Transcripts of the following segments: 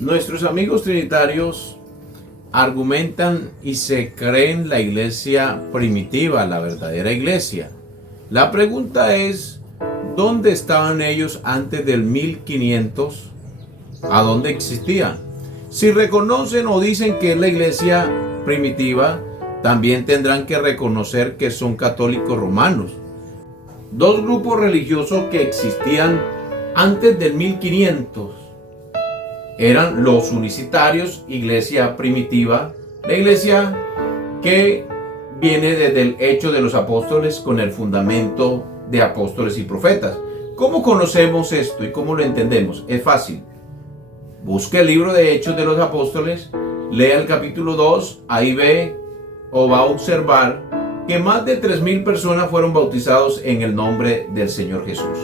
Nuestros amigos trinitarios argumentan y se creen la iglesia primitiva, la verdadera iglesia. La pregunta es, ¿dónde estaban ellos antes del 1500? ¿A dónde existían? Si reconocen o dicen que es la iglesia primitiva, también tendrán que reconocer que son católicos romanos. Dos grupos religiosos que existían antes del 1500 eran los unicitarios, iglesia primitiva, la iglesia que viene desde el Hecho de los Apóstoles con el fundamento de apóstoles y profetas. ¿Cómo conocemos esto y cómo lo entendemos? Es fácil. Busque el libro de Hechos de los Apóstoles, lea el capítulo 2, ahí ve o va a observar que más de 3,000 personas fueron bautizados en el nombre del Señor Jesús.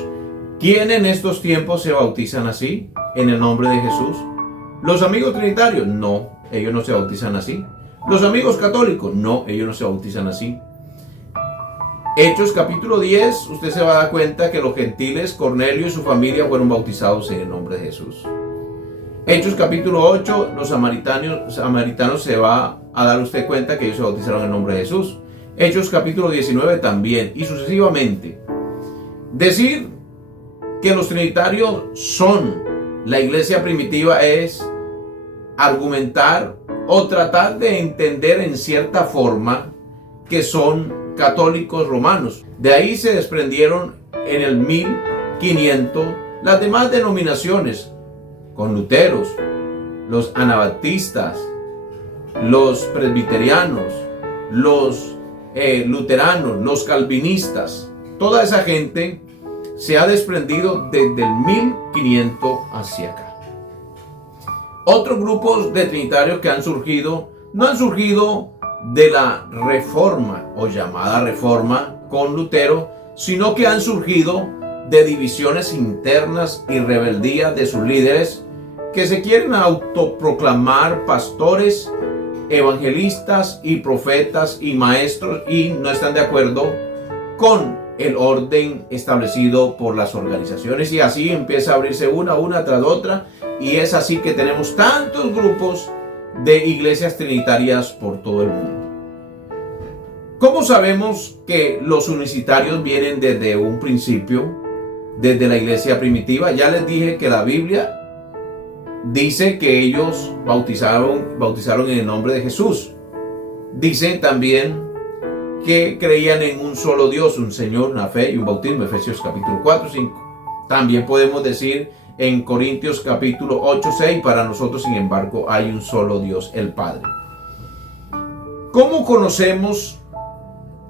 ¿Quién en estos tiempos se bautizan así, en el nombre de Jesús? ¿Los amigos trinitarios? No, ellos no se bautizan así. ¿Los amigos católicos? No, ellos no se bautizan así. Hechos capítulo 10, usted se va a dar cuenta que los gentiles, Cornelio y su familia fueron bautizados en el nombre de Jesús. Hechos capítulo 8, los samaritanos se va a dar usted cuenta que ellos se bautizaron en el nombre de Jesús. Hechos capítulo 19 también, y sucesivamente. Decir que los trinitarios son la iglesia primitiva es argumentar o tratar de entender en cierta forma que son católicos romanos. De ahí se desprendieron en el 1500 las demás denominaciones, con Luteros, los anabaptistas, los presbiterianos, los luteranos, los calvinistas. Toda esa gente se ha desprendido desde el 1500 hacia acá. Otros grupos de trinitarios que han surgido, no han surgido de la reforma o llamada reforma con Lutero, sino que han surgido de divisiones internas y rebeldía de sus líderes que se quieren autoproclamar pastores, evangelistas y profetas y maestros y no están de acuerdo con el orden establecido por las organizaciones, y así empieza a abrirse una tras otra, y es así que tenemos tantos grupos de iglesias trinitarias por todo el mundo. ¿Cómo sabemos que los unicitarios vienen desde un principio, desde la iglesia primitiva? Ya les dije que la Biblia dice que ellos bautizaron en el nombre de Jesús. Dice también que creían en un solo Dios, un Señor, una fe y un bautismo, Efesios capítulo 4, 5. También podemos decir en Corintios capítulo 8, 6, para nosotros sin embargo hay un solo Dios, el Padre. ¿Cómo conocemos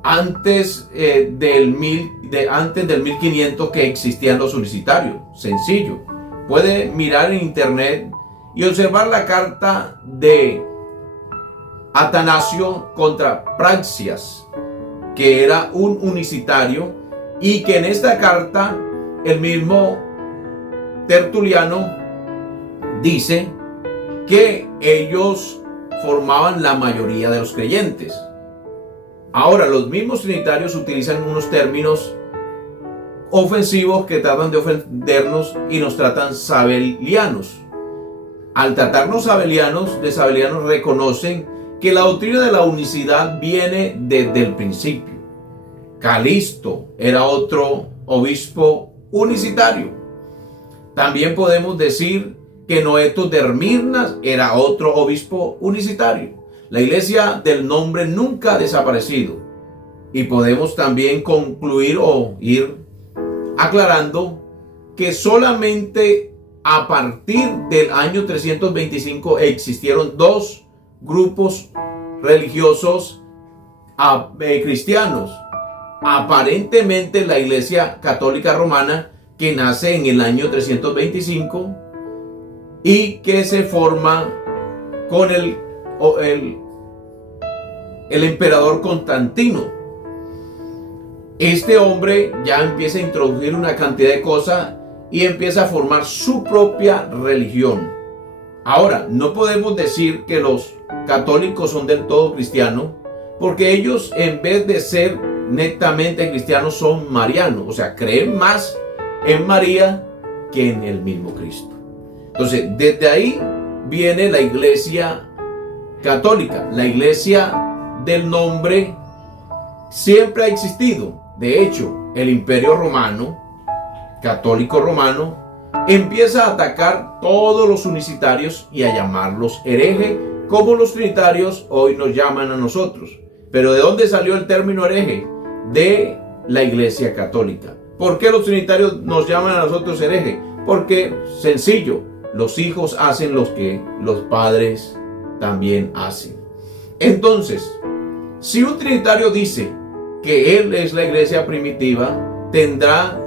antes del 1500 que existían los unicitarios? Sencillo, puede mirar en internet y observar la carta de Atanasio contra Praxias, que era un unicitario, y que en esta carta el mismo Tertuliano dice que ellos formaban la mayoría de los creyentes. Ahora, los mismos trinitarios utilizan unos términos ofensivos que tratan de ofendernos y nos tratan sabelianos. Al tratarnos sabelianos reconocen que la doctrina de la unicidad viene desde el principio. Calisto era otro obispo unicitario. También podemos decir que Noeto de Esmirna era otro obispo unicitario. La iglesia del nombre nunca ha desaparecido. Y podemos también concluir o ir aclarando que solamente a partir del año 325 existieron dos grupos religiosos cristianos. Aparentemente la Iglesia Católica Romana, que nace en el año 325 y que se forma con el emperador Constantino. Este hombre ya empieza a introducir una cantidad de cosas y empieza a formar su propia religión. Ahora, no podemos decir que los católicos son del todo cristianos, porque ellos, en vez de ser netamente cristianos, son marianos, o sea, creen más en María que en el mismo Cristo. Entonces, desde ahí viene la Iglesia Católica. La Iglesia del nombre siempre ha existido. De hecho, el Imperio Romano, católico romano, empieza a atacar todos los unicitarios y a llamarlos herejes, como los trinitarios hoy nos llaman a nosotros. Pero ¿de dónde salió el término hereje? De la Iglesia Católica. ¿Por qué los trinitarios nos llaman a nosotros herejes? Porque, sencillo, los hijos hacen lo que los padres también hacen. Entonces, si un trinitario dice que él es la iglesia primitiva, tendrá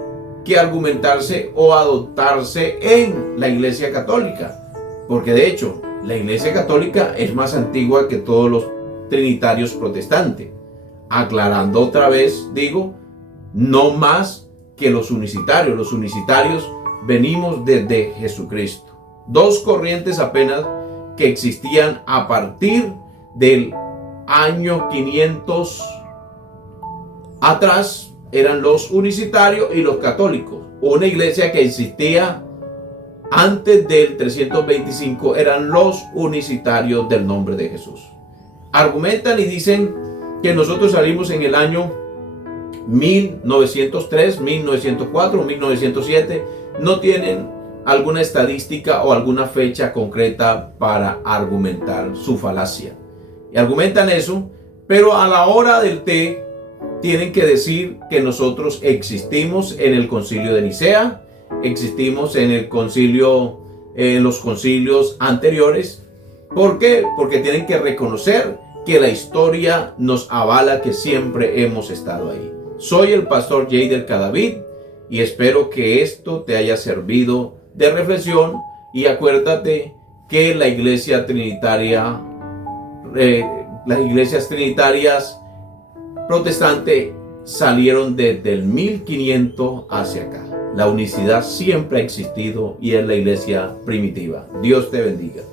que argumentarse o adoptarse en la Iglesia Católica. Porque de hecho, la Iglesia Católica es más antigua que todos los trinitarios protestantes. Aclarando otra vez, digo, no más que los unicitarios. Los unicitarios venimos desde Jesucristo. Dos corrientes apenas que existían a partir del año 500 atrás eran los unicitarios y los católicos. Una iglesia que existía antes del 325 eran los unicitarios del nombre de Jesús. Argumentan y dicen que nosotros salimos en el año 1903, 1904, 1907. No tienen alguna estadística o alguna fecha concreta para argumentar su falacia. Y argumentan eso, pero a la hora del té tienen que decir que nosotros existimos en el concilio de Nicea, existimos en el concilio, en los concilios anteriores. ¿Por qué? Porque tienen que reconocer que la historia nos avala que siempre hemos estado ahí. Soy el pastor Jader Cadavid y espero que esto te haya servido de reflexión, y acuérdate que la iglesia trinitaria, las iglesias trinitarias protestantes salieron desde el 1500 hacia acá. La unicidad siempre ha existido y es la iglesia primitiva. Dios te bendiga.